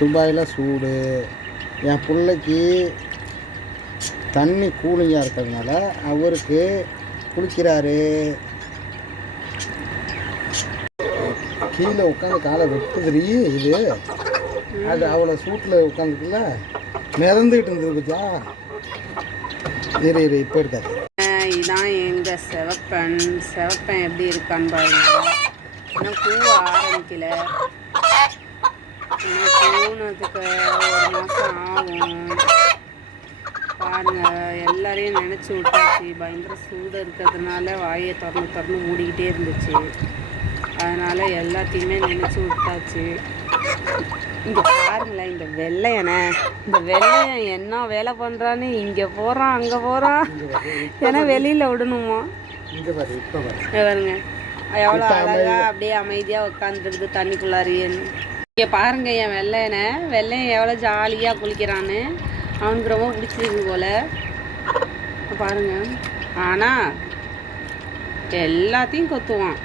துபாயில் சூடு. என் பிள்ளைக்கு தண்ணி கூலிங்காக இருக்கிறதுனால அவருக்கு குளிக்கிறாரு. கீழே உட்காந்து காலை வெட்டுதுரி இது. அது அவ்வளோ சூட்டில் உட்காந்துக்குள்ள மிதந்துக்கிட்டு இருந்தது பத்தியா. இரு இப்போ இருக்காது. இதான் எங்கள் செவப்பன் எப்படி இருக்கான்னு பாருங்க. இன்னும் பூ ஆரம்பிக்கல. பூனதுக்கு 1 மாதம் ஆகும். பாருங்க, எல்லாரையும் நினச்சி விட்டாச்சு. பயங்கர சூடு இருக்கிறதுனால வாயை திறந்து மூடிக்கிட்டே இருந்துச்சு. அதனால் எல்லாத்தையுமே நினச்சி விட்டாச்சு. இங்கே பாருங்களேன், இந்த வெள்ளையன் என்ன வேலை பண்ணுறான்னு. இங்கே போகிறான், அங்கே போகிறான். ஏன்னா வெளியில் விடணுமா. பாருங்க எவ்வளோ அழகாக அப்படியே அமைதியாக உட்காந்துருக்குது தண்ணிக்குள்ளாரியன்னு. இங்கே பாருங்க, என் வெள்ளையன் எவ்வளோ ஜாலியாக குளிக்கிறான்னு. அவனுக்கு ரொம்ப பிடிச்சிருக்கு போல் பாருங்க. ஆனால் எல்லாத்தையும் கொத்துவான்.